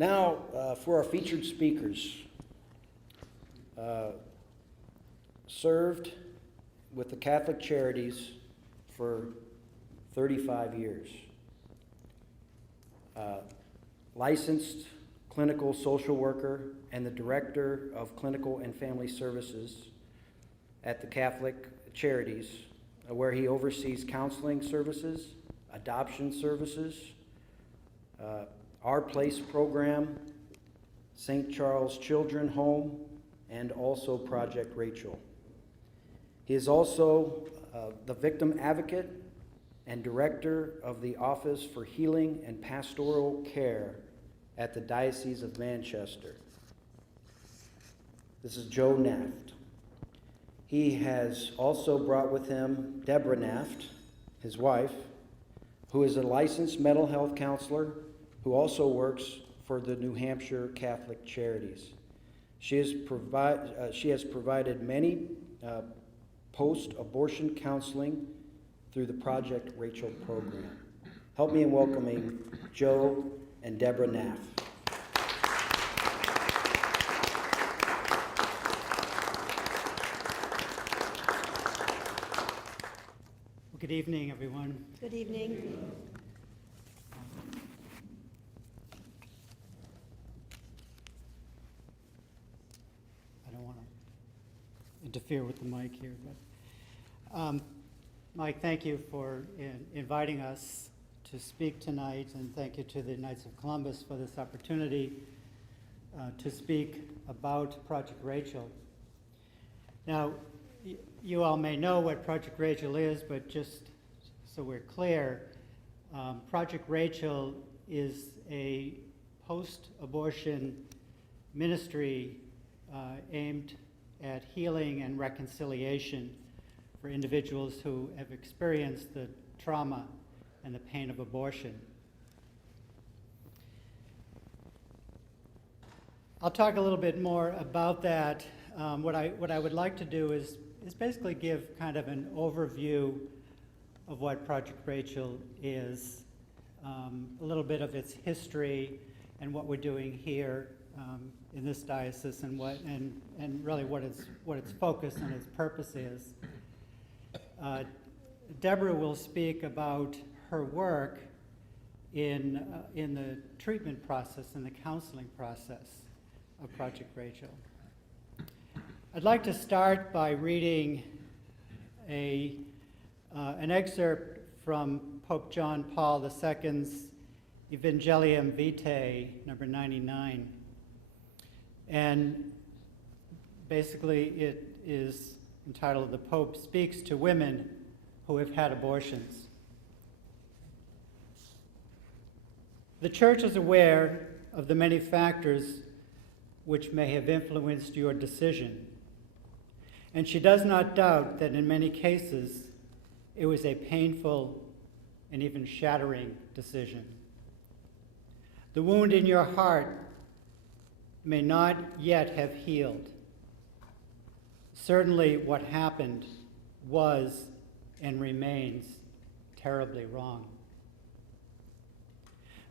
Now, for our featured speakers. Served with the Catholic Charities for 35 years. Licensed clinical social worker and the director of clinical and family services at the Catholic Charities, where he oversees counseling services, adoption services, Our Place program, St. Charles Children Home, and also Project Rachel. He is also the victim advocate and director of the Office for Healing and Pastoral Care at the Diocese of Manchester. This is Joe Naff. He has also brought with him Debra Naff, his wife, who is a licensed mental health counselor who also works for the New Hampshire Catholic Charities. She has provided many post-abortion counseling through the Project Rachel program. Help me in welcoming Joe and Debra Naff. Good evening, everyone. Good evening. I don't want to interfere with the mic here, but Mike, thank you for inviting us to speak tonight, and thank you to the Knights of Columbus for this opportunity to speak about Project Rachel. Now, you all may know what Project Rachel is, but just so we're clear, Project Rachel is a post-abortion ministry aimed at healing and reconciliation for individuals who have experienced the trauma and the pain of abortion. I'll talk a little bit more about that. What I would like to do is basically give kind of an overview of what Project Rachel is, a little bit of its history and what we're doing here in this diocese, and really what its focus and its purpose is. Debra will speak about her work in the treatment process and the counseling process of Project Rachel. I'd like to start by reading an excerpt from Pope John Paul II's Evangelium Vitae, number 99. And basically it is entitled, "The Pope Speaks to Women Who Have Had Abortions." The Church is aware of the many factors which may have influenced your decision, and she does not doubt that in many cases it was a painful and even shattering decision. The wound in your heart may not yet have healed. Certainly what happened was and remains terribly wrong.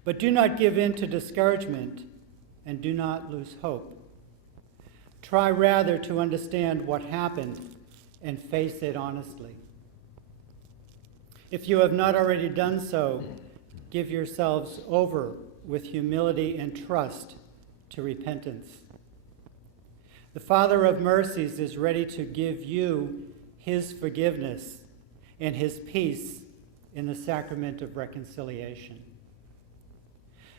But do not give in to discouragement and do not lose hope. Try rather to understand what happened and face it honestly. If you have not already done so, give yourselves over with humility and trust to repentance. The Father of mercies is ready to give you his forgiveness and his peace in the sacrament of reconciliation.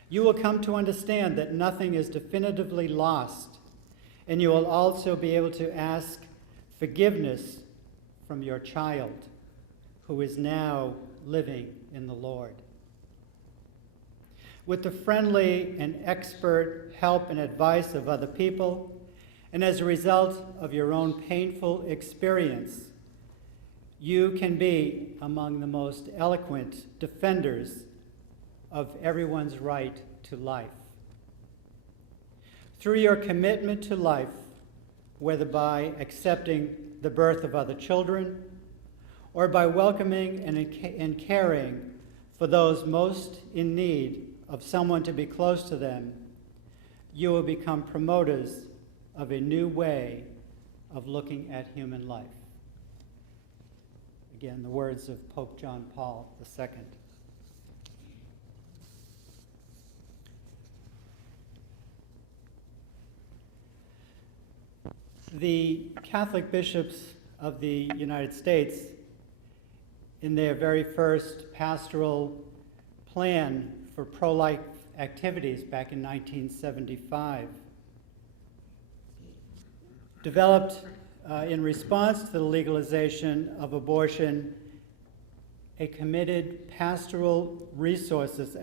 You will come to understand that nothing is definitively lost, and you will also be able to ask forgiveness from your child, who is now living in the Lord. With the friendly and expert help and advice of other people, and as a result of your own painful experience, you can be among the most eloquent defenders of everyone's right to life. Through your commitment to life, whether by accepting the birth of other children or by welcoming and caring for those most in need of someone to be close to them, you will become promoters of a new way of looking at human life. Again, the words of Pope John Paul II. The Catholic bishops of the United States, in their very first pastoral plan for pro-life activities back in 1975, developed in response to the legalization of abortion a committed pastoral resources,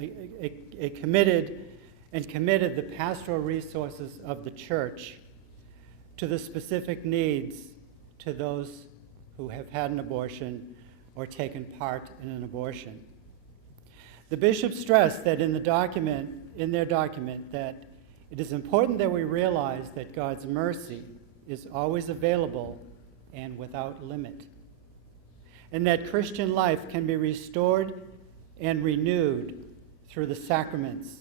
committed the pastoral resources of the church to the specific needs to those who have had an abortion or taken part in an abortion. The bishops stressed that in their document, that it is important that we realize that God's mercy is always available and without limit, and that Christian life can be restored and renewed through the sacraments,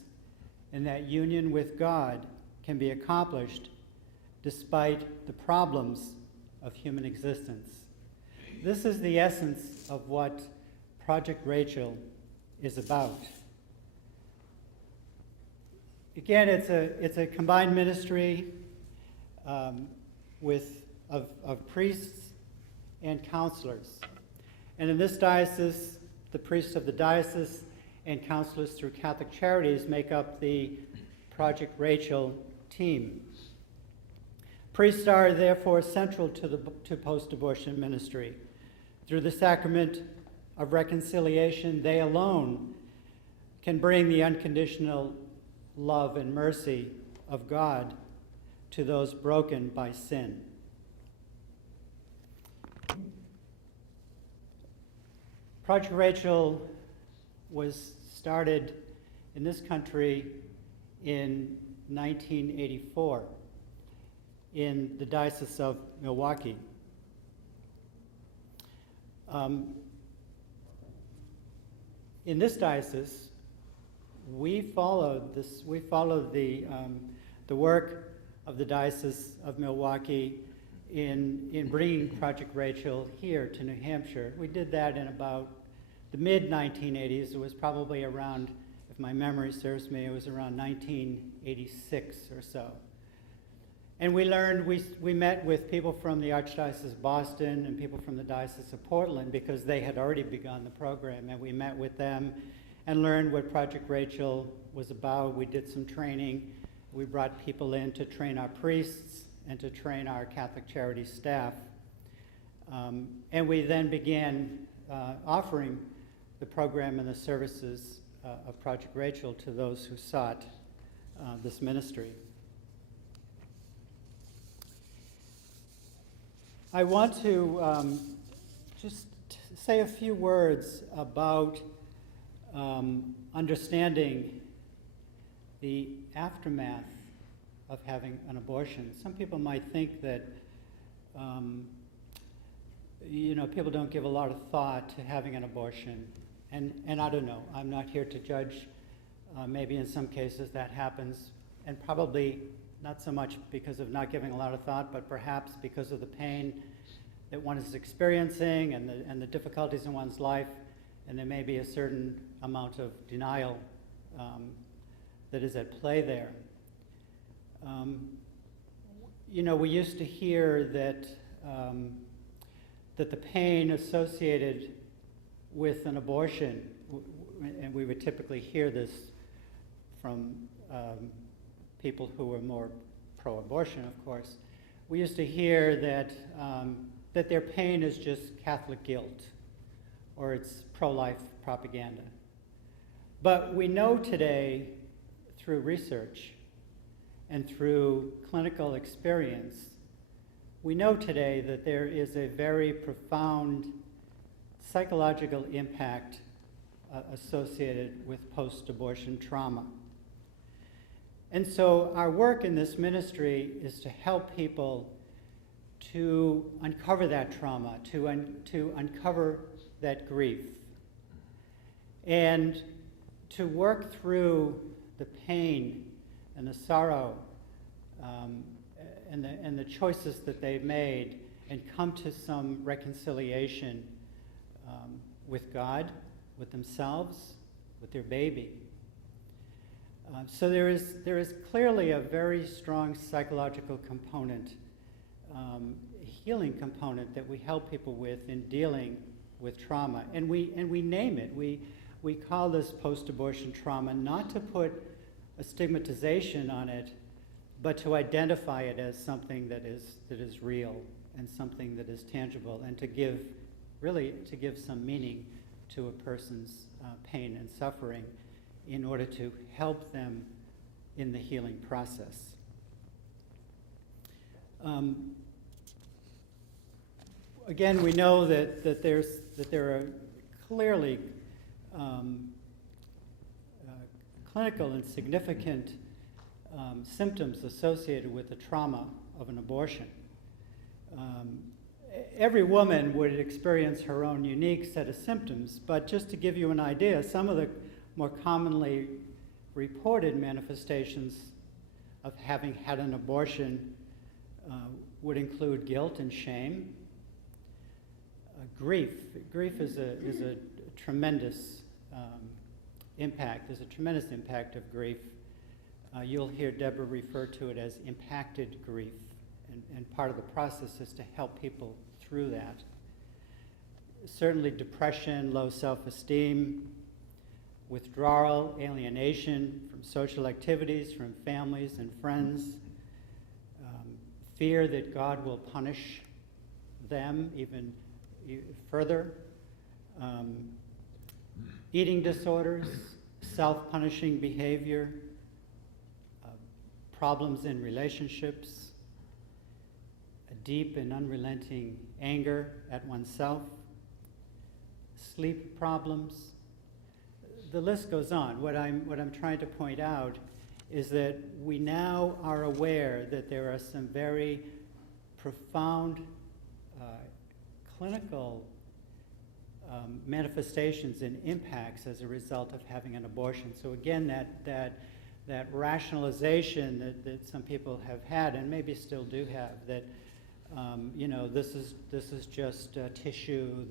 and that union with God can be accomplished despite the problems of human existence. This is the essence of what Project Rachel is about. Again, it's a combined ministry of priests and counselors. And in this diocese, the priests of the diocese and counselors through Catholic Charities make up the Project Rachel team. Priests are therefore central to post-abortion ministry. Through the sacrament of reconciliation, they alone can bring the unconditional love and mercy of God to those broken by sin. Project Rachel was started in this country in 1984 in the Diocese of Milwaukee. In this diocese, we followed the work of the Diocese of Milwaukee in bringing Project Rachel here to New Hampshire. We did that in about the mid-1980s. It was probably around, if my memory serves me, it was around 1986 or so. And we learned, we met with people from the Archdiocese of Boston and people from the Diocese of Portland because they had already begun the program, and we met with them and learned what Project Rachel was about. We did some training. We brought people in to train our priests and to train our Catholic Charities staff. And we then began offering the program and the services of Project Rachel to those who sought this ministry. I want to just say a few words about understanding the aftermath of having an abortion. Some people might think that people don't give a lot of thought to having an abortion, and I don't know. I'm not here to judge. Maybe in some cases that happens, and probably not so much because of not giving a lot of thought, but perhaps because of the pain that one is experiencing and the difficulties in one's life, and there may be a certain amount of denial that is at play there. We used to hear that the pain associated with an abortion, and we would typically hear this from people who were more pro-abortion, of course. We used to hear that their pain is just Catholic guilt, or it's pro-life propaganda. But we know today, through research and through clinical experience, we know today that there is a very profound psychological impact associated with post-abortion trauma. And so our work in this ministry is to help people to uncover that trauma, to uncover that grief, and to work through the pain and the sorrow and the choices that they've made, and come to some reconciliation with God, with themselves, with their baby. So there is clearly a very strong psychological component, healing component that we help people with in dealing with trauma, and we name it. We call this post-abortion trauma, not to put a stigmatization on it, but to identify it as something that is real and something that is tangible, and to give some meaning to a person's pain and suffering in order to help them in the healing process. Again, we know that there are clearly clinical and significant symptoms associated with the trauma of an abortion. Every woman would experience her own unique set of symptoms, but just to give you an idea, some of the more commonly reported manifestations of having had an abortion would include guilt and shame, grief. Grief is a tremendous impact. There's a tremendous impact of grief. You'll hear Debra refer to it as impacted grief, and part of the process is to help people through that. Certainly depression, low self-esteem, withdrawal, alienation from social activities, from families and friends, fear that God will punish them even further, eating disorders, self-punishing behavior, problems in relationships, a deep and unrelenting anger at oneself, sleep problems. The list goes on. What I'm trying to point out is that we now are aware that there are some very profound clinical manifestations and impacts as a result of having an abortion. So again, that rationalization that some people have had, and maybe still do have, that this is just tissue.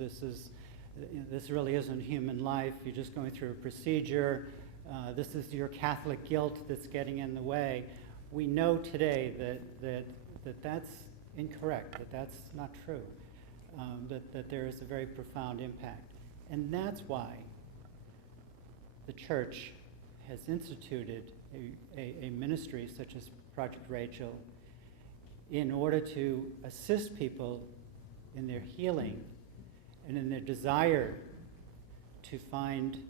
This really isn't human life. You're just going through a procedure. This is your Catholic guilt that's getting in the way. We know today that that's incorrect. That's not true. That there is a very profound impact, and that's why the church has instituted a ministry such as Project Rachel in order to assist people in their healing and in their desire to find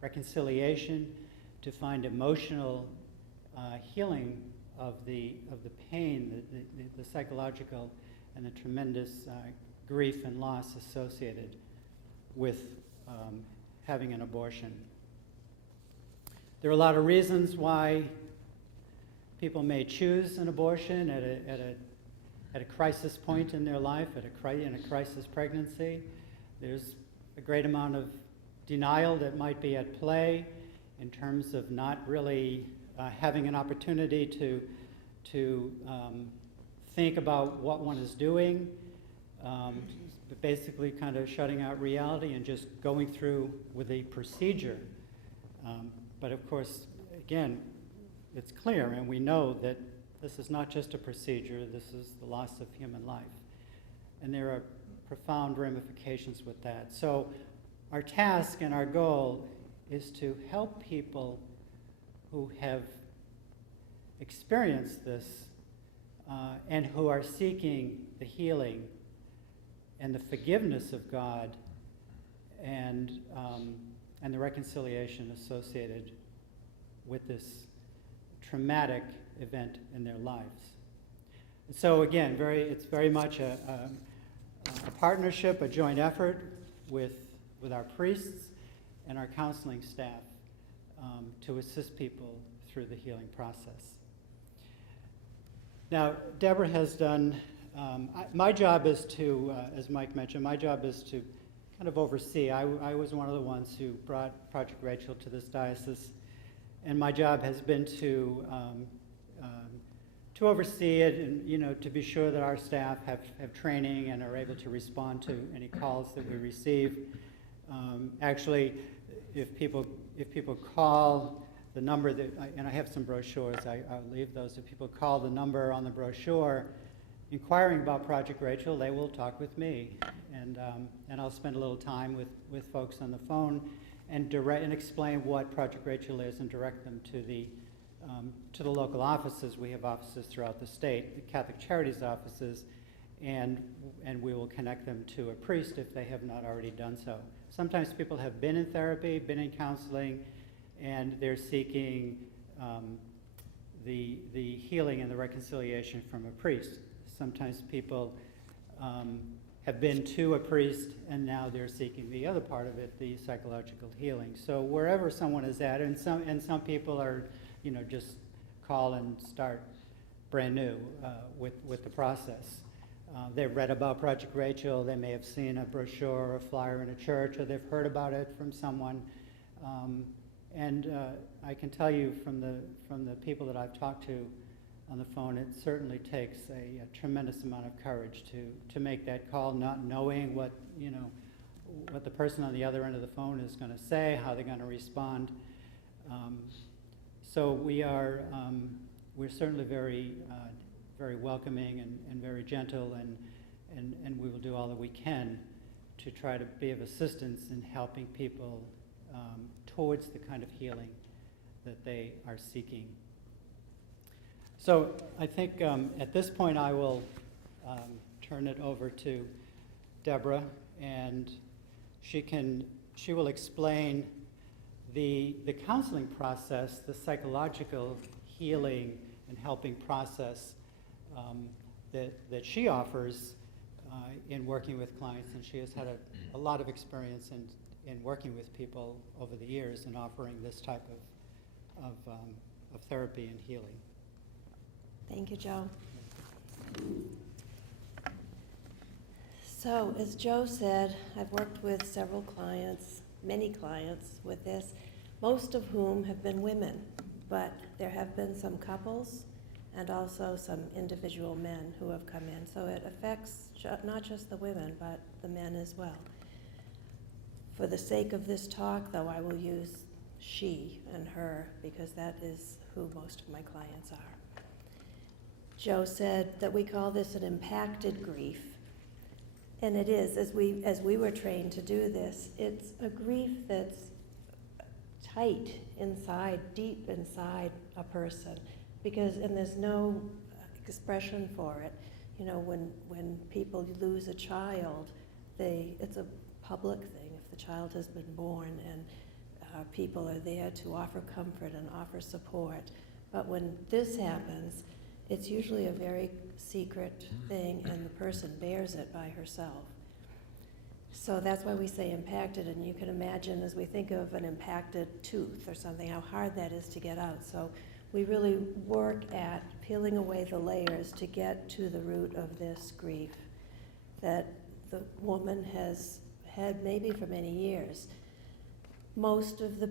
reconciliation, to find emotional healing of the pain, the psychological and the tremendous grief and loss associated with having an abortion. There are a lot of reasons why people may choose an abortion at a crisis point in their life, in a crisis pregnancy. There's a great amount of denial that might be at play in terms of not really having an opportunity to think about what one is doing, but basically kind of shutting out reality and just going through with a procedure. But of course, again, it's clear, and we know that this is not just a procedure, this is the loss of human life. And there are profound ramifications with that. So our task and our goal is to help people who have experienced this and who are seeking the healing and the forgiveness of God and the reconciliation associated with this traumatic event in their lives. So again, it's very much a partnership, a joint effort with our priests and our counseling staff to assist people through the healing process. Now, Debra has done, my job is to, as Mike mentioned, my job is to kind of oversee. I was one of the ones who brought Project Rachel to this diocese And my job has been to oversee it and, to be sure that our staff have training and are able to respond to any calls that we receive. Actually, if people call the number and I have some brochures, I'll leave those. If people call the number on the brochure inquiring about Project Rachel, they will talk with me. And I'll spend a little time with folks on the phone and explain what Project Rachel is and direct them to the local offices. We have offices throughout the state, the Catholic Charities offices, and we will connect them to a priest if they have not already done so. Sometimes people have been in therapy, been in counseling, and they're seeking the healing and the reconciliation from a priest. Sometimes people have been to a priest and now they're seeking the other part of it, the psychological healing. So wherever someone is at, and some people are, just call and start brand new with the process. They've read about Project Rachel, they may have seen a brochure or a flyer in a church, or they've heard about it from someone. I can tell you from the people that I've talked to on the phone, it certainly takes a tremendous amount of courage to make that call, not knowing what the person on the other end of the phone is going to say, how they're going to respond. So we're certainly very welcoming and very gentle, and we will do all that we can to try to be of assistance in helping people towards the kind of healing that they are seeking. So I think at this point I will turn it over to Debra, and she will explain the counseling process, the psychological healing and helping process that she offers in working with clients, and she has had a lot of experience in working with people over the years and offering this type of therapy and healing. Thank you, Joe. So, as Joe said, I've worked with several clients, many clients with this, most of whom have been women, but there have been some couples and also some individual men who have come in. So it affects not just the women, but the men as well. For the sake of this talk, though, I will use she and her because that is who most of my clients are. Joe said that we call this an impacted grief. And it is, as we were trained to do this, it's a grief that's tight inside, deep inside a person, and there's no expression for it. When people lose a child, it's a public thing. If the child has been born, and people are there to offer comfort and offer support. But when this happens, it's usually a very secret thing, and the person bears it by herself. So that's why we say impacted, and you can imagine as we think of an impacted tooth or something, how hard that is to get out. So we really work at peeling away the layers to get to the root of this grief that the woman has had maybe for many years. Most of the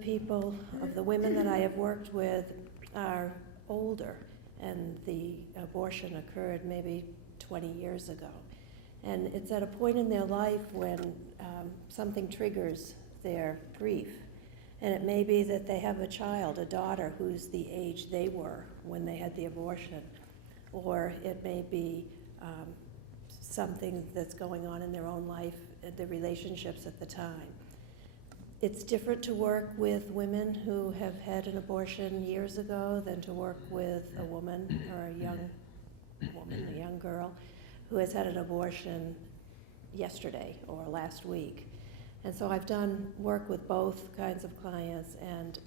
women that I have worked with are older, and the abortion occurred maybe 20 years ago. And it's at a point in their life when something triggers their grief. And it may be that they have a child, a daughter, who's the age they were when they had the abortion. Or it may be something that's going on in their own life, the relationships at the time. It's different to work with women who have had an abortion years ago than to work with a woman or a young girl who has had an abortion yesterday or last week. And so I've done work with both kinds of clients, and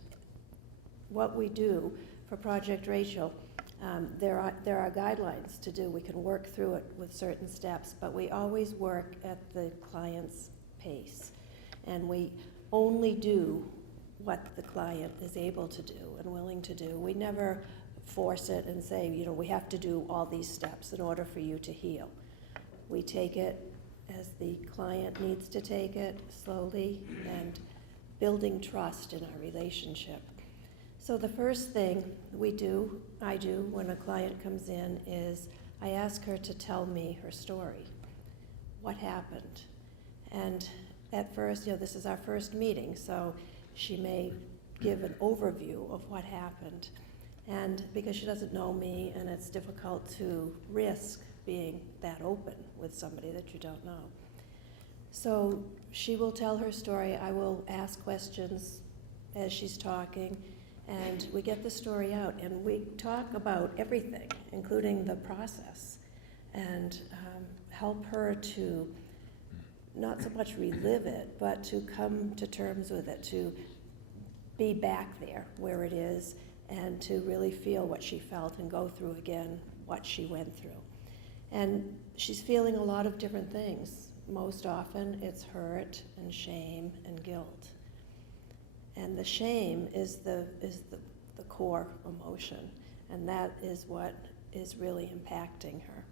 what we do for Project Rachel, there are guidelines to do. We can work through it with certain steps, but we always work at the client's pace. And we only do what the client is able to do and willing to do. We never force it and say, we have to do all these steps in order for you to heal. We take it as the client needs to take it, slowly, and building trust in our relationship. So the first thing I do when a client comes in is I ask her to tell me her story. What happened? And at first, this is our first meeting, so she may give an overview of what happened. And because she doesn't know me, and it's difficult to risk being that open with somebody that you don't know. So she will tell her story. I will ask questions as she's talking, and we get the story out, and we talk about everything, including the process, and help her to not so much relive it, but to come to terms with it, to be back there where it is, and to really feel what she felt and go through again what she went through. And she's feeling a lot of different things. Most often it's hurt and shame and guilt. And the shame is the core emotion, and that is what is really impacting her.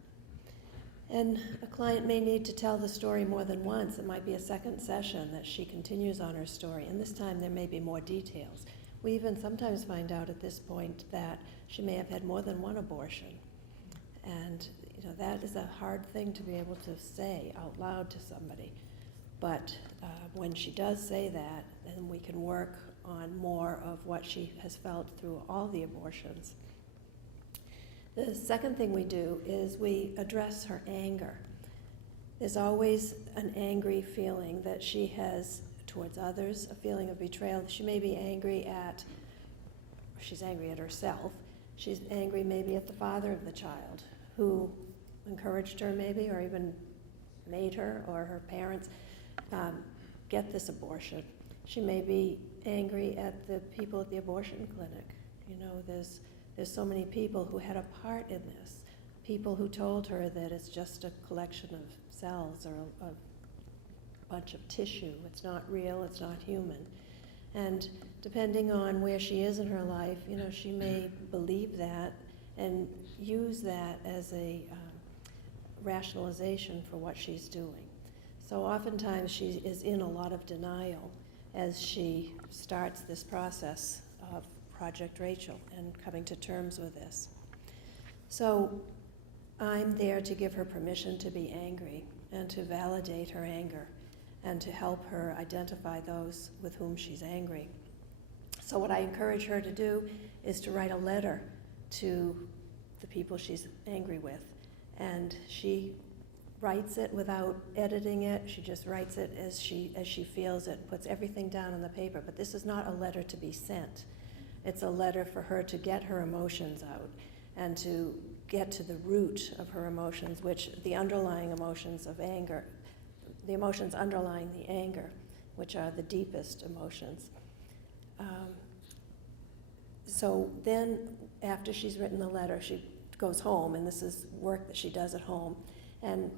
And a client may need to tell the story more than once. It might be a second session that she continues on her story, and this time there may be more details. We even sometimes find out at this point that she may have had more than one abortion. And that is a hard thing to be able to say out loud to somebody. But when she does say that, then we can work on more of what she has felt through all the abortions. The second thing we do is we address her anger. There's always an angry feeling that she has towards others, a feeling of betrayal. She may be angry she's angry at herself. She's angry maybe at the father of the child, who encouraged her maybe, or even made her or her parents get this abortion. She may be angry at the people at the abortion clinic. There's so many people who had a part in this, people who told her that it's just a collection of cells or a bunch of tissue. It's not real, it's not human. And depending on where she is in her life, she may believe that and use that as a rationalization for what she's doing. So oftentimes she is in a lot of denial as she starts this process of Project Rachel and coming to terms with this. So I'm there to give her permission to be angry and to validate her anger and to help her identify those with whom she's angry. So what I encourage her to do is to write a letter to the people she's angry with. And she writes it without editing it. She just writes it as she feels it, puts everything down on the paper. But this is not a letter to be sent. It's a letter for her to get her emotions out and to get to the root of her emotions, which the underlying emotions of anger, the emotions underlying the anger, which are the deepest emotions. So then, after she's written the letter, she goes home, and this is work that she does at home, and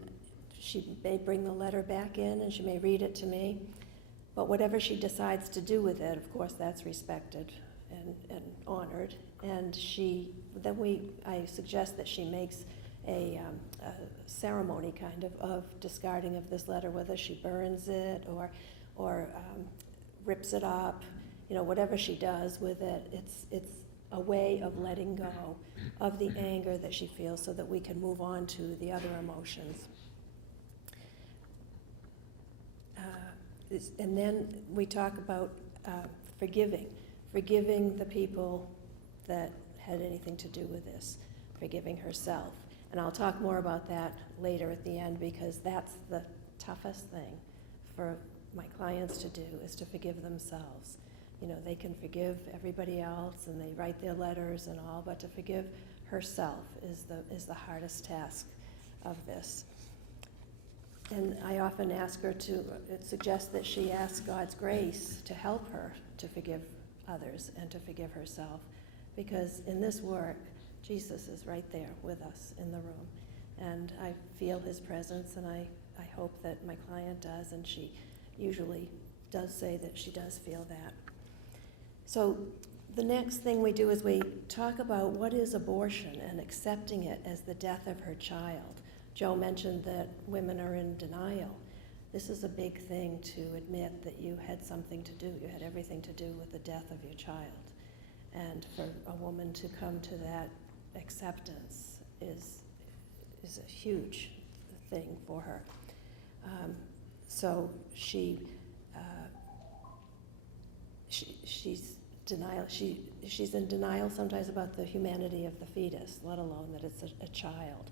she may bring the letter back in, and she may read it to me, but whatever she decides to do with it, of course, that's respected and honored. And I suggest that she makes a ceremony kind of discarding of this letter, whether she burns it or rips it up, whatever she does with it. It's a way of letting go of the anger that she feels so that we can move on to the other emotions. And then we talk about forgiving the people that had anything to do with this, forgiving herself. And I'll talk more about that later at the end, because that's the toughest thing for my clients to do, is to forgive themselves. They can forgive everybody else and they write their letters and all, but to forgive herself is the hardest task of this. And I often ask her to suggest that she ask God's grace to help her to forgive others and to forgive herself, because in this work, Jesus is right there with us in the room. And I feel his presence, and I hope that my client does, and she usually does say that she does feel that. So the next thing we do is we talk about what is abortion and accepting it as the death of her child. Joe mentioned that women are in denial. This is a big thing to admit that you had something to do, you had everything to do with the death of your child. And for a woman to come to that acceptance is a huge thing for her. So she's in denial sometimes about the humanity of the fetus, let alone that it's a child.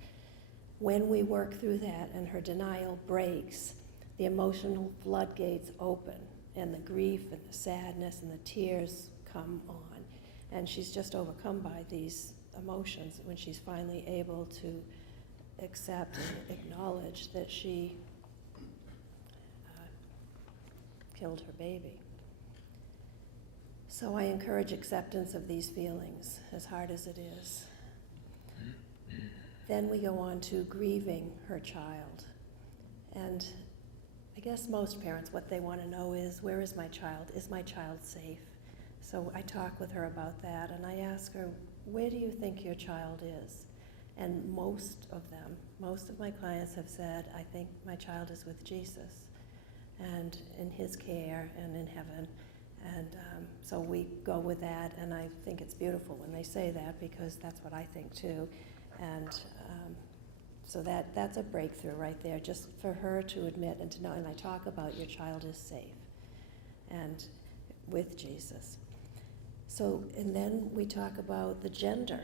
When we work through that and her denial breaks, the emotional floodgates open, and the grief and the sadness and the tears come on. And she's just overcome by these emotions when she's finally able to accept and acknowledge that she killed her baby. So I encourage acceptance of these feelings, as hard as it is. Then we go on to grieving her child. And I guess most parents, what they want to know is, where is my child? Is my child safe? So I talk with her about that, and I ask her, where do you think your child is? And most of my clients have said, I think my child is with Jesus and in his care and in heaven. And so we go with that, and I think it's beautiful when they say that, because that's what I think too. And so that's a breakthrough right there, just for her to admit and to know. And I talk about your child is safe and with Jesus. So, and then we talk about the gender.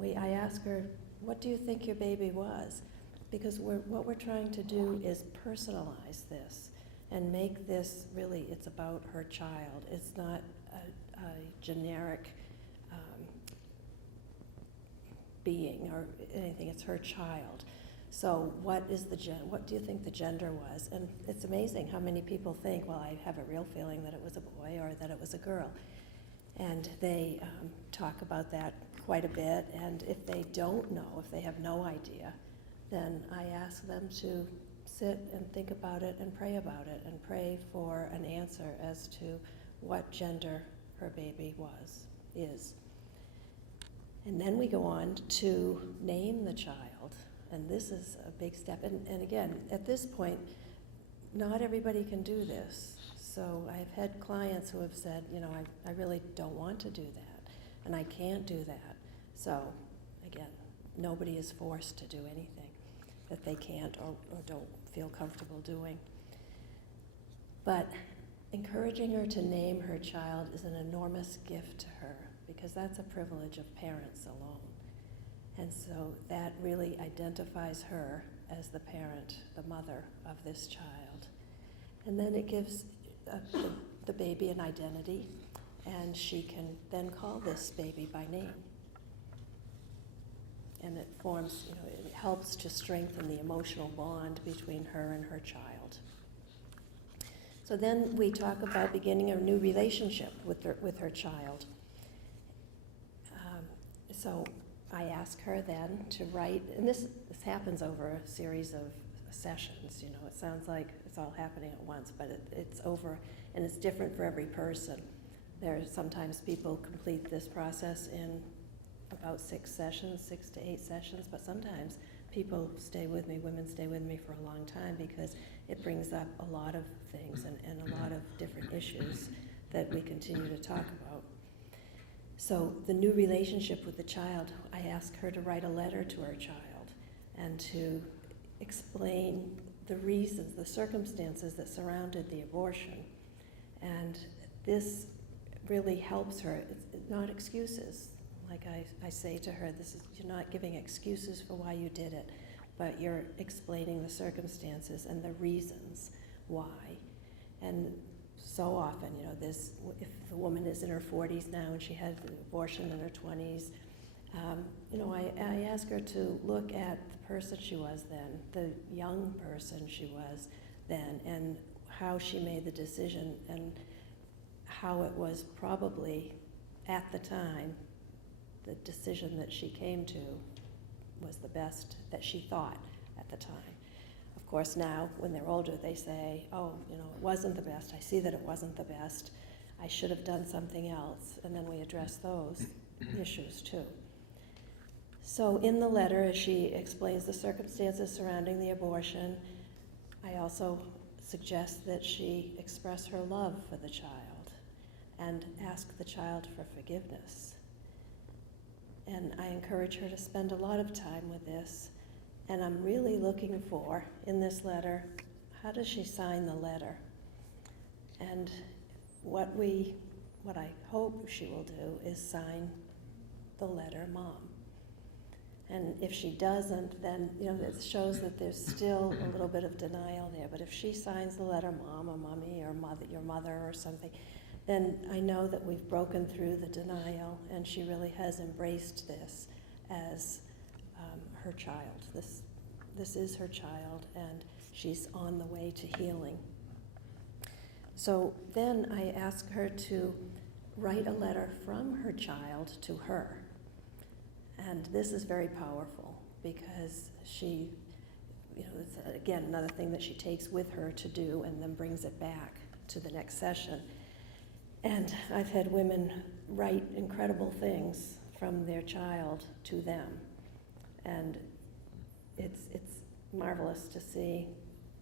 I ask her, what do you think your baby was? Because what we're trying to do is personalize this and make this really, it's about her child. It's not a generic being or anything, it's her child. So what do you think the gender was? And it's amazing how many people think, well, I have a real feeling that it was a boy or that it was a girl. And they talk about that quite a bit, and if they don't know, if they have no idea, then I ask them to sit and think about it and pray about it and pray for an answer as to what gender her baby is. And then we go on to name the child, and this is a big step. And again, at this point, not everybody can do this. So I've had clients who have said, I really don't want to do that, and I can't do that. So again, nobody is forced to do anything that they can't or don't feel comfortable doing. But encouraging her to name her child is an enormous gift to her, because that's a privilege of parents alone. And so that really identifies her as the parent, the mother of this child. And then it gives the baby an identity, and she can then call this baby by name. And it forms, it helps to strengthen the emotional bond between her and her child. So then we talk about beginning a new relationship with her child. So I ask her then to write, and this happens over a series of sessions. It sounds like it's all happening at once, but it's over, and it's different for every person. Sometimes people complete this process in about 6 to 8 sessions, but sometimes women stay with me for a long time, because it brings up a lot of things and a lot of different issues that we continue to talk about. So the new relationship with the child, I ask her to write a letter to her child and to explain the reasons, the circumstances that surrounded the abortion. And this really helps her. It's not excuses. Like I say to her, you're not giving excuses for why you did it, but you're explaining the circumstances and the reasons why. And so often, if the woman is in her 40s now and she had an abortion in her 20s, I ask her to look at the person she was then, the young person she was then, and how she made the decision, and how it was probably, at the time, the decision that she came to was the best that she thought at the time. Of course, now, when they're older, they say, it wasn't the best. I see that it wasn't the best. I should have done something else. And then we address those issues too. So in the letter, as she explains the circumstances surrounding the abortion, I also suggest that she express her love for the child and ask the child for forgiveness. And I encourage her to spend a lot of time with this. And I'm really looking for, in this letter, how does she sign the letter? And what I hope she will do is sign the letter Mom. And if she doesn't, then it shows that there's still a little bit of denial there. But if she signs the letter Mom or Mommy or Mother, your mother or something, then I know that we've broken through the denial and she really has embraced this as her child. This is her child and she's on the way to healing. So then I ask her to write a letter from her child to her. And this is very powerful because she, it's again another thing that she takes with her to do and then brings it back to the next session. And I've had women write incredible things from their child to them. And it's marvelous to see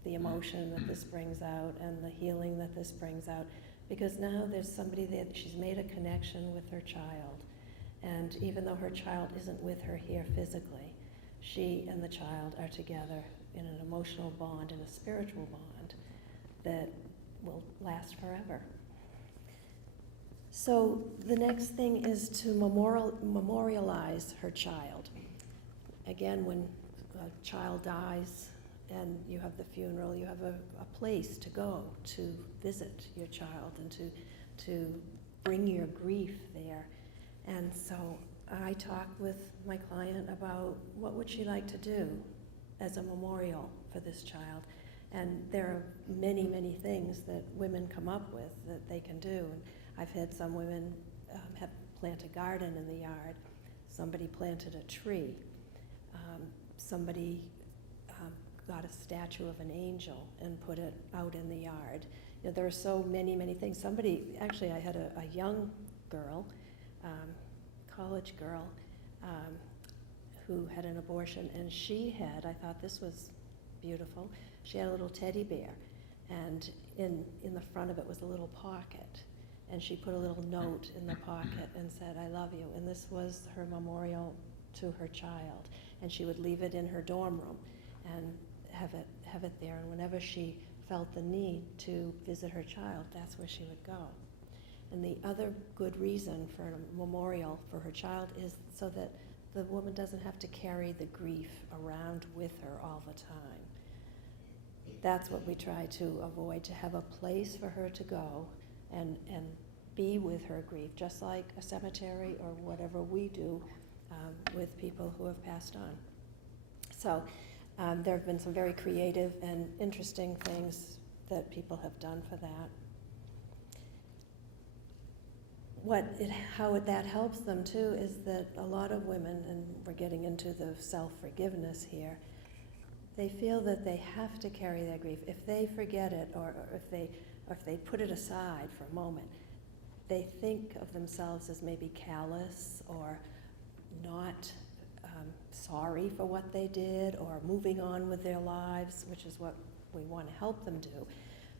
the emotion that this brings out and the healing that this brings out, because now there's somebody there that she's made a connection with her child. And even though her child isn't with her here physically, she and the child are together in an emotional bond and a spiritual bond that will last forever. So the next thing is to memorialize her child. Again, when a child dies and you have the funeral, you have a place to go to visit your child and to bring your grief there. And so I talked with my client about what would she like to do as a memorial for this child. And there are many, many things that women come up with that they can do. And I've had some women have plant a garden in the yard. Somebody planted a tree. Somebody got a statue of an angel and put it out in the yard. There are so many, many things. Actually I had a young girl, college girl, who had an abortion, and she had, I thought this was beautiful, she had a little teddy bear, and in the front of it was a little pocket, and she put a little note in the pocket and said, "I love you," and this was her memorial to her child, and she would leave it in her dorm room and have it there, and whenever she felt the need to visit her child, that's where she would go. And the other good reason for a memorial for her child is so that the woman doesn't have to carry the grief around with her all the time. That's what we try to avoid, to have a place for her to go and be with her grief, just like a cemetery or whatever we do with people who have passed on. So there have been some very creative and interesting things that people have done for that. How that helps them too is that a lot of women, and we're getting into the self-forgiveness here, they feel that they have to carry their grief. If they forget it, or if they put it aside for a moment, they think of themselves as maybe callous or not sorry for what they did, or moving on with their lives, which is what we want to help them do.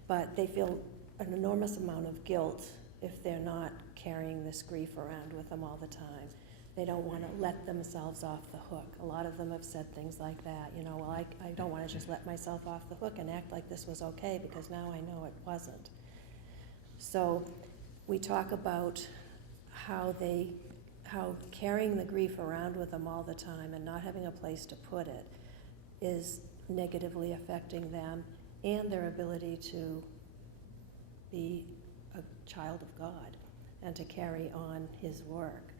But they feel an enormous amount of guilt if they're not carrying this grief around with them all the time. They don't want to let themselves off the hook. A lot of them have said things like that, well, I don't want to just let myself off the hook and act like this was okay because now I know it wasn't. So we talk about how carrying the grief around with them all the time and not having a place to put it is negatively affecting them and their ability to be a child of God and to carry on His work.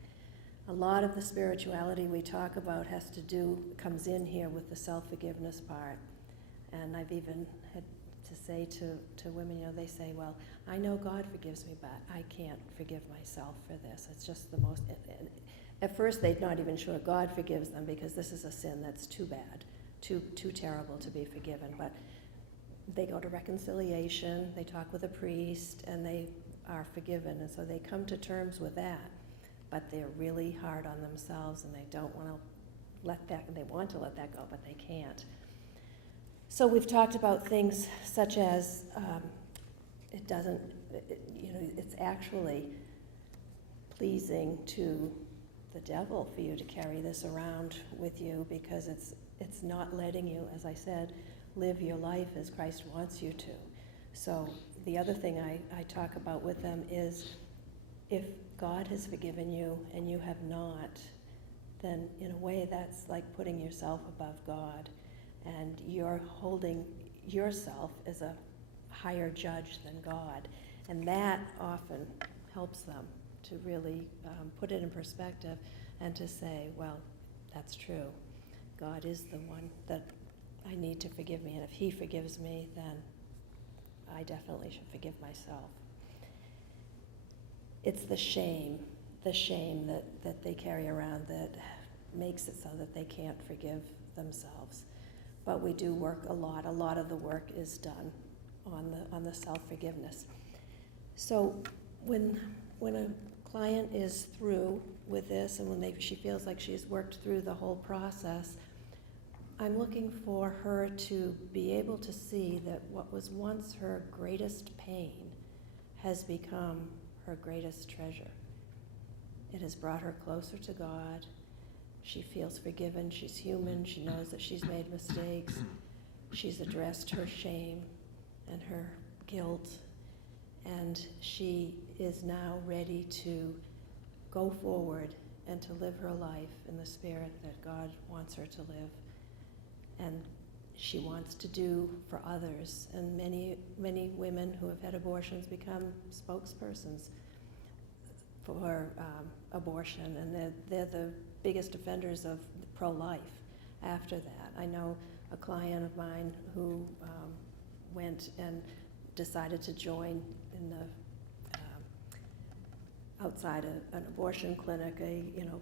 A lot of the spirituality we talk about comes in here with the self-forgiveness part. And I've even had to say to women, they say, well, I know God forgives me, but I can't forgive myself for this. It's just the most, at first they're not even sure God forgives them because this is a sin that's too bad, too terrible to be forgiven. But they go to reconciliation, they talk with a priest, and they are forgiven. And so they come to terms with that. But they're really hard on themselves and they don't want to they want to let that go, but they can't. So we've talked about things such as it's actually pleasing to the devil for you to carry this around with you, because it's not letting you, as I said, live your life as Christ wants you to. So the other thing I talk about with them is, if God has forgiven you and you have not, then in a way that's like putting yourself above God, and you're holding yourself as a higher judge than God. And that often helps them to really put it in perspective and to say, well, that's true. God is the one that I need to forgive me, and if He forgives me, then I definitely should forgive myself. It's the shame that they carry around that makes it so that they can't forgive themselves. But we do work a lot. A lot of the work is done on the self-forgiveness. So when a client is through with this, and when she feels like she's worked through the whole process, I'm looking for her to be able to see that what was once her greatest pain has become her greatest treasure. It has brought her closer to God. She feels forgiven. She's human. She knows that she's made mistakes. She's addressed her shame and her guilt, and she is now ready to go forward and to live her life in the spirit that God wants her to live. And she wants to do for others. And many women who have had abortions become spokespersons for abortion, and they're the biggest offenders of pro-life after that. I know a client of mine who went and decided to join in the outside an abortion clinic,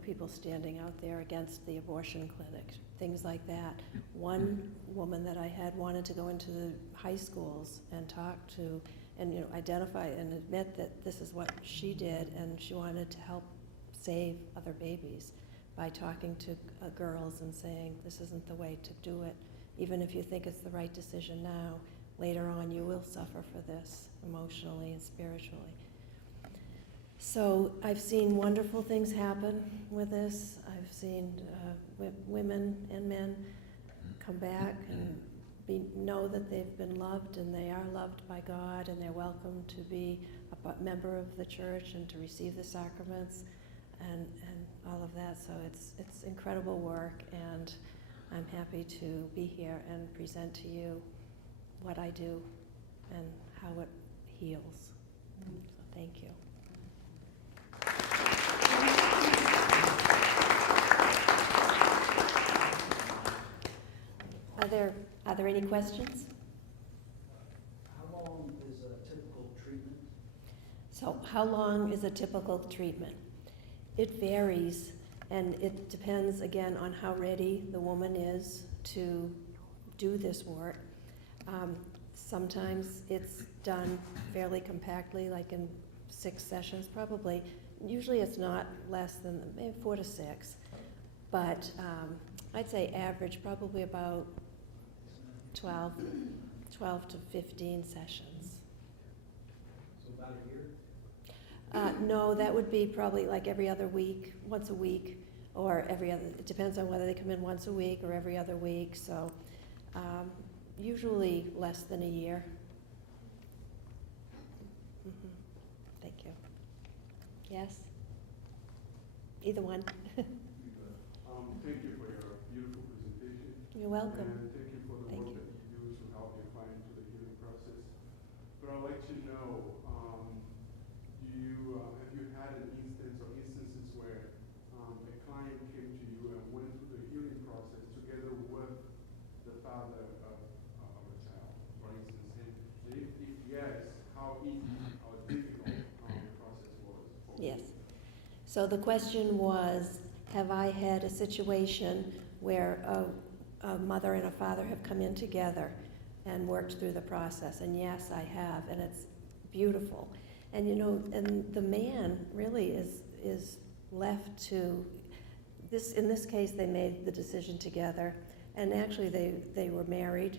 people standing out there against the abortion clinic, things like that. One woman that I had wanted to go into the high schools and talk to, and identify and admit that this is what she did, and she wanted to help save other babies by talking to girls and saying, this isn't the way to do it. Even if you think it's the right decision now, later on you will suffer for this emotionally and spiritually. So I've seen wonderful things happen with this. I've seen women and men come back and know that they've been loved, and they are loved by God, and they're welcome to be a member of the church and to receive the sacraments and all of that. So it's incredible work, and I'm happy to be here and present to you what I do and how it heals. So thank you. Are there any questions? How long is a typical treatment? So how long is a typical treatment? It varies, and it depends again on how ready the woman is to do this work. Sometimes it's done fairly compactly, like in 6 sessions probably. Usually it's not less than maybe 4 to 6, but I'd say average probably about 12 to 15 sessions. So about a year? No, that would be probably like every other week, once a week, or every other, it depends on whether they come in once a week or every other week, so usually less than a year. Mm-hmm. Thank you. Yes? Either one. Thank you for your beautiful presentation. You're welcome. And thank you for the Thank work you. that you do to help your client through the healing process. But I'd like to know, have you had an instance or instances where a client came to you and went through the healing process together with the father of a child, for instance? And if yes, how easy or difficult the process was for you? Yes. So the question was, have I had a situation where a mother and a father have come in together and worked through the process? And yes, I have, and it's beautiful. And and the man really is left to this. In this case, they made the decision together, and actually they were married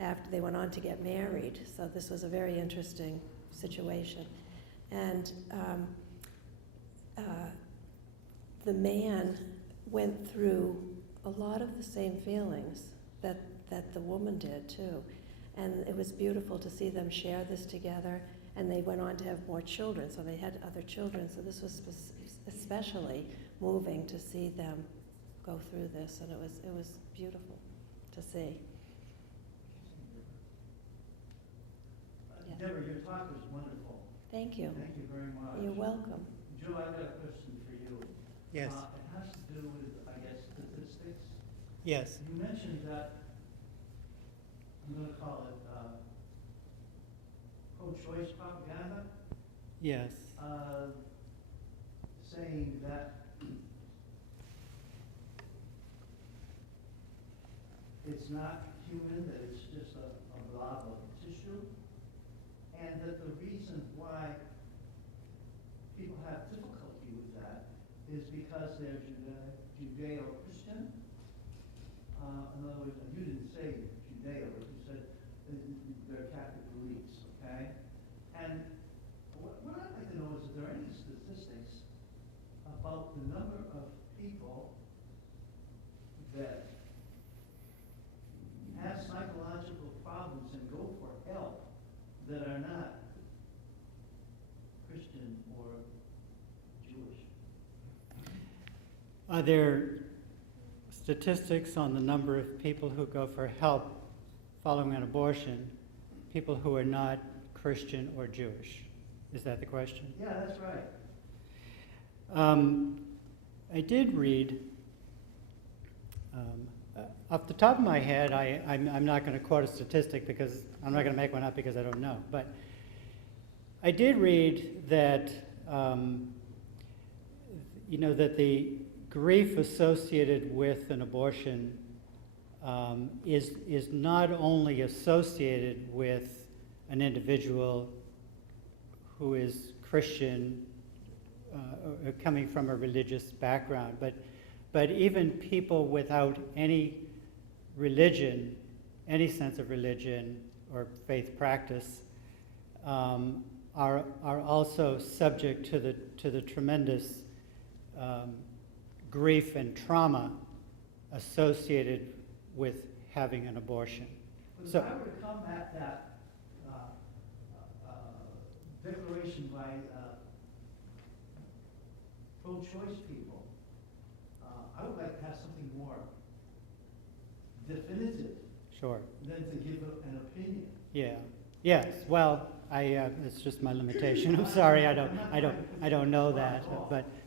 after they went on to get married. So this was a very interesting situation. And the man went through a lot of the same feelings that the woman did too. And it was beautiful to see them share this together, and they went on to have more children, so they had other children, so this was especially moving to see them go through this, and it was beautiful to see. Yeah. Debra, your talk was wonderful. Thank you. Thank you very much. You're welcome. Joe, I've got a question for you. Yes. It has to do with, I guess, statistics. Yes. You mentioned that, I'm going to call it pro-choice propaganda, Yes. saying that it's not human, that it's just a blob of tissue, and that the reason why people have difficulty with that is because they're Judeo-Christian. In other words, you didn't say Judeo, but you said they're Catholic beliefs, okay? And what I'd like to know is there any statistics about the number of people that have psychological problems and go for help that are not Christian or Jewish? Are there statistics on the number of people who go for help following an abortion, people who are not Christian or Jewish? Is that the question? Yeah, that's right. I did read, off the top of my head, I'm not going to quote a statistic because I'm not going to make one up because I don't know, but I did read that, that the grief associated with an abortion is not only associated with an individual who is Christian or coming from a religious background, but even people without any religion, any sense of religion or faith practice, are also subject to the tremendous grief and trauma associated with having an abortion. But So, if I were to come at that declaration by pro-choice people, I would like to have something more definitive sure, than to give an opinion. yeah, yes. Well, it's just my limitation. I'm sorry, I don't know that,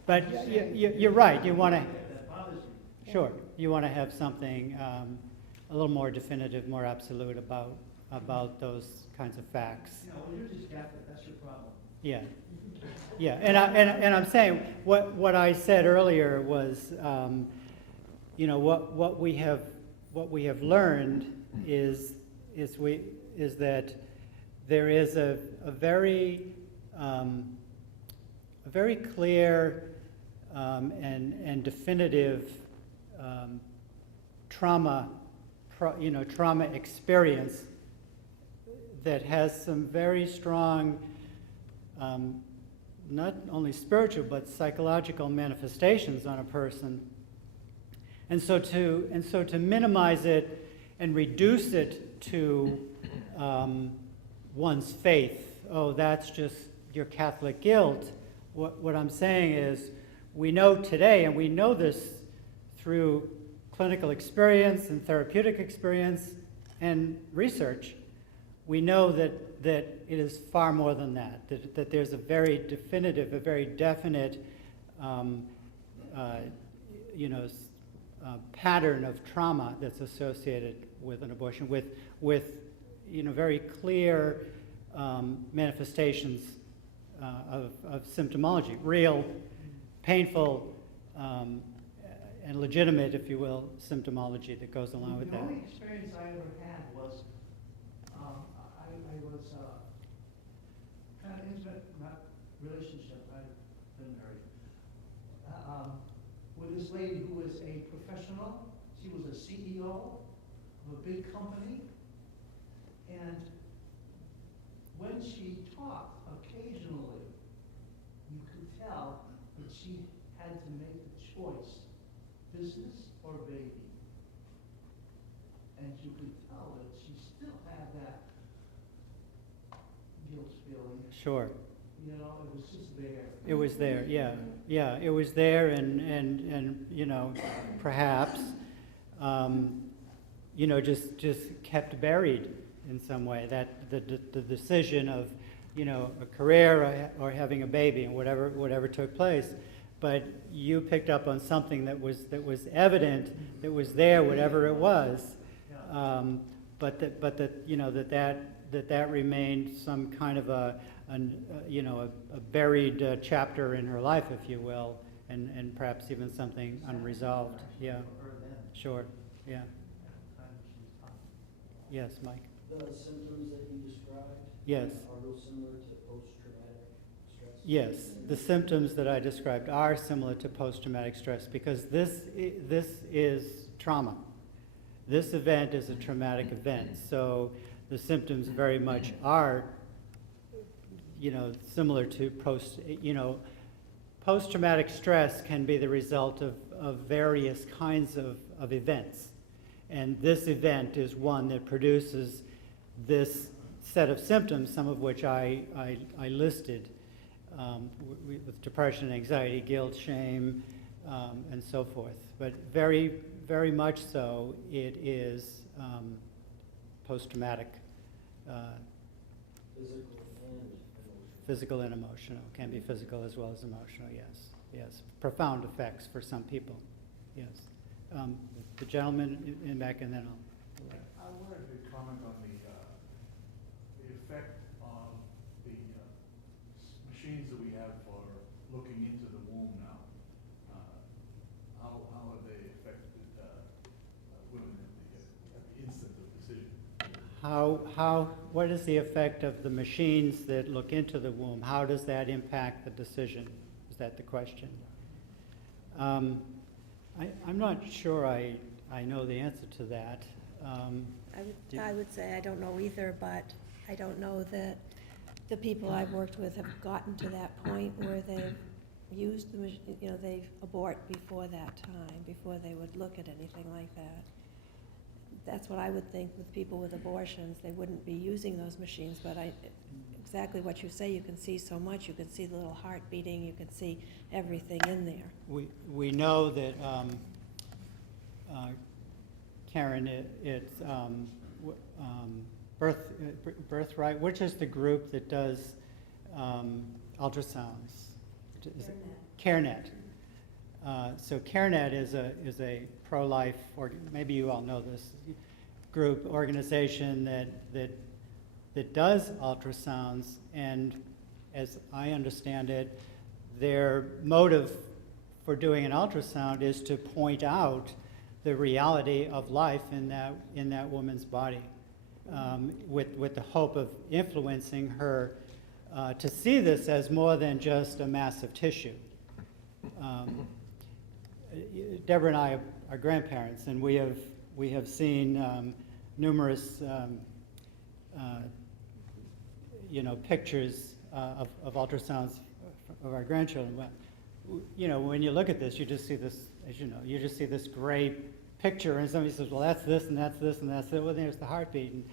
but you're right. You want to, That bothers me. sure, you want to have something a little more definitive, more absolute about those kinds of facts. Well, you're just Catholic, that's your problem. Yeah, yeah, and I'm saying what I said earlier was, what we have learned is that there is a very clear and definitive trauma experience that has some very strong, not only spiritual but psychological manifestations on a person, and so to minimize it and reduce it to one's faith. Oh, that's just your Catholic guilt. What I'm saying is, we know today, and we know this through clinical experience and therapeutic experience and research, we know that it is far more than that, that there's a very definitive, a very definite pattern of trauma that's associated with an abortion, with very clear manifestations of symptomology, real, painful, and legitimate, if you will, symptomology that goes along with The that. only experience I ever had was, I was kind of intimate, not relationship, I've been married, with this lady who was a professional. She was a CEO of a big company, and when she talked, occasionally, you could tell that she had to make a choice, business or baby. And you could tell that she still had that guilt feeling. Sure. You know, it was just there. It was there, yeah. Yeah, it was there and you know, perhaps, you know, just kept buried in some way. That the decision of, you know, a career or having a baby and whatever took place. But you picked up on something that was evident, that was there, whatever it was. But that you know, that remained some kind of you know, a buried chapter in her life, if you will, and perhaps even something unresolved. Yeah, sure, yeah. Yes, Mike? The symptoms that you described? Yes. Are those similar to post-traumatic stress? Yes, the symptoms that I described are similar to post-traumatic stress because this is trauma. This event is a traumatic event, so the symptoms very much are, you know, similar to post-traumatic stress can be the result of various kinds of events. And this event is one that produces this set of symptoms, some of which I listed, with depression, anxiety, guilt, shame, and so forth. But very, very much so, it is post-traumatic. Physical and emotional. Can be physical as well as emotional, yes. Yes. Profound effects for some people, yes. The gentleman in back, and then I wanted to comment on the effect of the machines that we have for looking into the womb now. How have they affected women at the instant of decision? what is the effect of the machines that look into the womb? How does that impact the decision? Is that the question? I'm not sure I know the answer to that. I would say I don't know either, but I don't know that the people I've worked with have gotten to that point where they've used the machine, you know, they abort before that time, before they would look at anything like that. That's what I would think with people with abortions. They wouldn't be using those machines, but exactly what you say, you can see so much. You can see the little heart beating, you can see everything in there. We know that, Karen, it's Birthright, which is the group that does ultrasounds? CareNet. So CareNet is a pro-life, or maybe you all know this, group organization that does ultrasounds, and as I understand it, their motive for doing an ultrasound is to point out the reality of life in that woman's body, with the hope of influencing her to see this as more than just a mass of tissue. Debra and I are grandparents, and we have seen numerous pictures of ultrasounds of our grandchildren. When you look at this, you just see this, as you know, you just see this gray picture, and somebody says, well, that's this, and that's this, and that's it. Well, there's the heartbeat. And,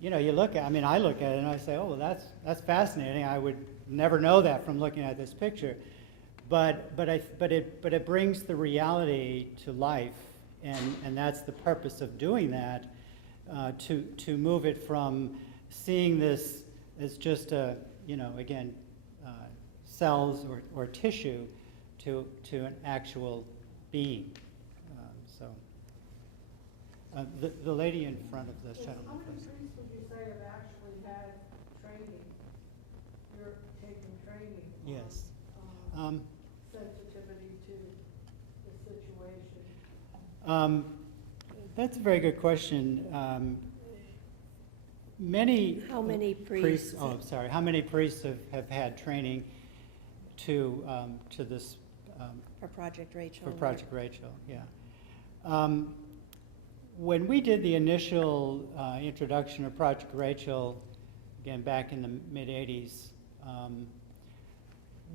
you look at, I look at it, and I say, oh, well, that's fascinating. I would never know that from looking at this picture. But it brings the reality to life, and that's the purpose of doing that, to move it from seeing this as just cells or tissue to an actual being. The lady in front of this gentleman. How many priests would you say have actually had training? You're taking training Yes. on sensitivity to the situation? That's a very good question. How many priests? Oh, I'm sorry. How many priests have had training to this? For Project Rachel. For Project Rachel, yeah. When we did the initial introduction of Project Rachel again, back in the mid-'80s.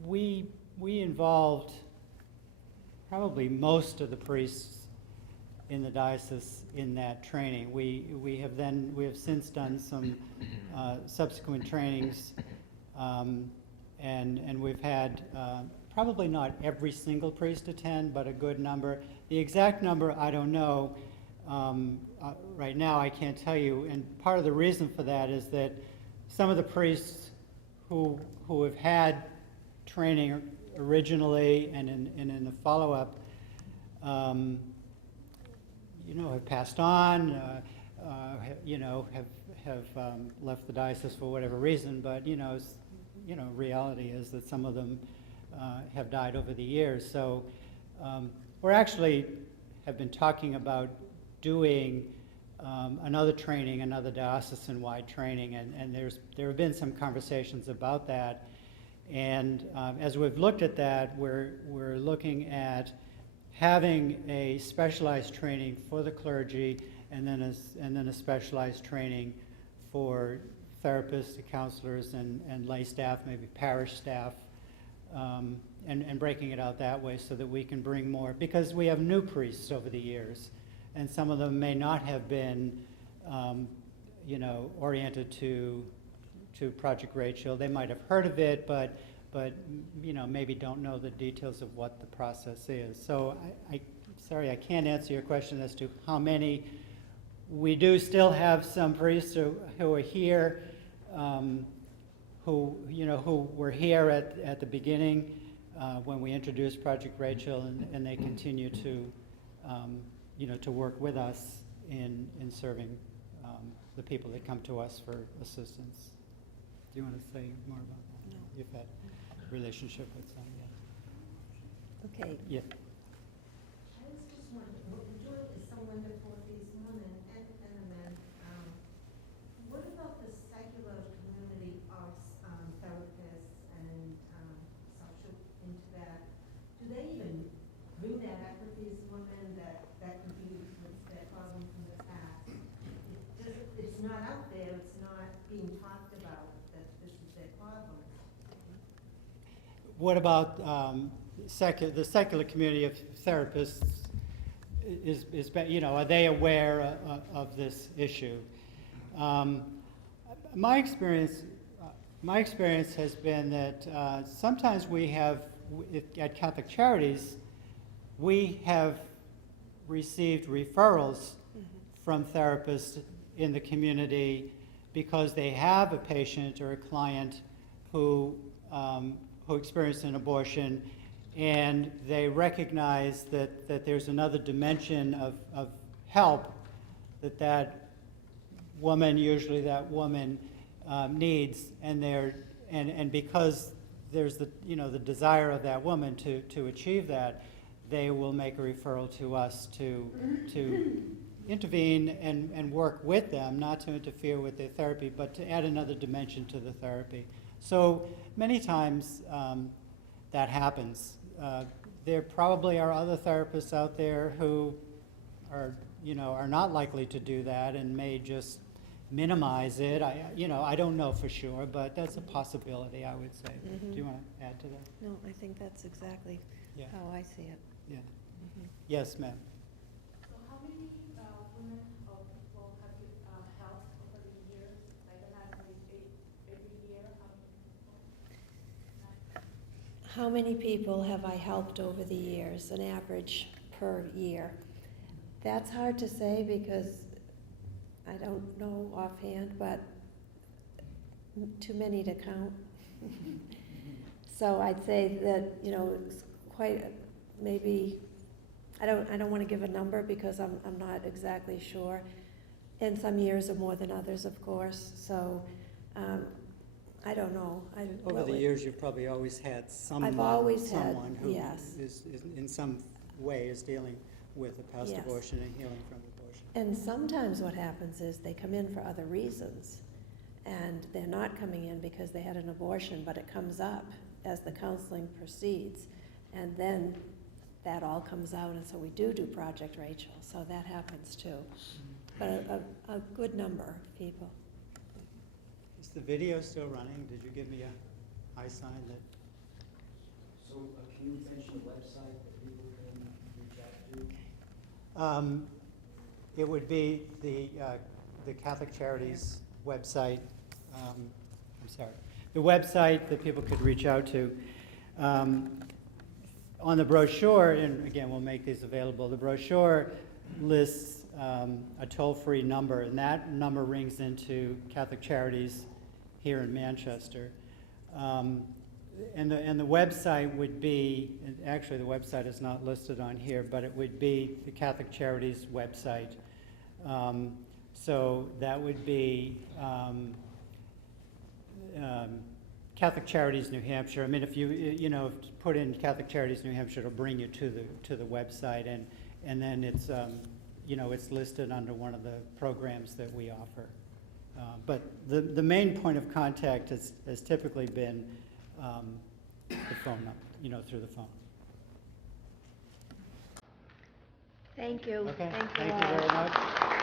We involved probably most of the priests in the diocese in that training. We have since done some subsequent trainings, and we've had probably not every single priest attend, but a good number. The exact number, I don't know. Right now, I can't tell you, and part of the reason for that is that some of the priests who have had training originally and in the follow-up, have passed on, have left the diocese for whatever reason, but reality is that some of them have died over the years. So we're actually have been talking about doing another training, another diocesan-wide training, and there have been some conversations about that. And as we've looked at that, we're looking at having a specialized training for the clergy, and then a specialized training for therapists, counselors, and lay staff, maybe parish staff, and breaking it out that way so that we can bring more, because we have new priests over the years, and some of them may not have been, oriented to Project Rachel. They might have heard of it, but maybe don't know the details of what the process is. So sorry, I can't answer your question as to how many. We do still have some priests who are here, who were here at the beginning when we introduced Project Rachel, and they continue to work with us in serving the people that come to us for assistance. Do you want to say more about that? No. You've had a relationship with some, yeah. Okay. Yeah. I was just wondering, what you're doing is so wonderful for these women and the men. What about the secular community of therapists and social into that? Do they even bring that up with these women that could be their problem from the past? It's not out there, it's not being talked about that this is their problem. What about the secular community of therapists? Are they aware of this issue? My experience has been that sometimes we have, at Catholic Charities, we have received referrals from therapists in the community because they have a patient or a client who experienced an abortion, and they recognize that there's another dimension of help that woman, usually that woman, needs, and because there's the desire of that woman to achieve that, they will make a referral to us to intervene and work with them, not to interfere with their therapy, but to add another dimension to the therapy. So many times that happens. There probably are other therapists out there who are not likely to do that and may just minimize it. I don't know for sure, but that's a possibility, I would say. Do you want to add to that? No, I think that's exactly Yeah. how I see it. Yeah. Mhm. Yes, ma'am. So how many women or people have you helped over the years? Like the last every year, how many people? How many people have I helped over the years, an average per year? That's hard to say because I don't know offhand, but too many to count. So I'd say that, it's quite, maybe, I don't want to give a number because I'm not exactly sure. And some years are more than others, of course, so I don't know. Over the years, you've probably always had someone who yes. is in some way is dealing with a past Yes. abortion and healing from abortion. And sometimes what happens is they come in for other reasons, and they're not coming in because they had an abortion, but it comes up as the counseling proceeds, and then that all comes out, and so we do Project Rachel, so that happens too. But a good number of people. Is the video still running? Did you give me a high sign that? So can you mention the website that people can reach out to? It would be the Catholic Charities website. I'm sorry. The website that people could reach out to. On the brochure, and again, we'll make these available, the brochure lists a toll-free number, and that number rings into Catholic Charities here in Manchester. And the website would be, and actually the website is not listed on here, but it would be the Catholic Charities website. So that would be Catholic Charities New Hampshire. I mean, if you know, put in Catholic Charities New Hampshire, it'll bring you to the website, and then it's you know, it's listed under one of the programs that we offer. But the main point of contact has typically been the phone number, you know, through the phone. Thank you. Okay, Thank you thank you all. very much.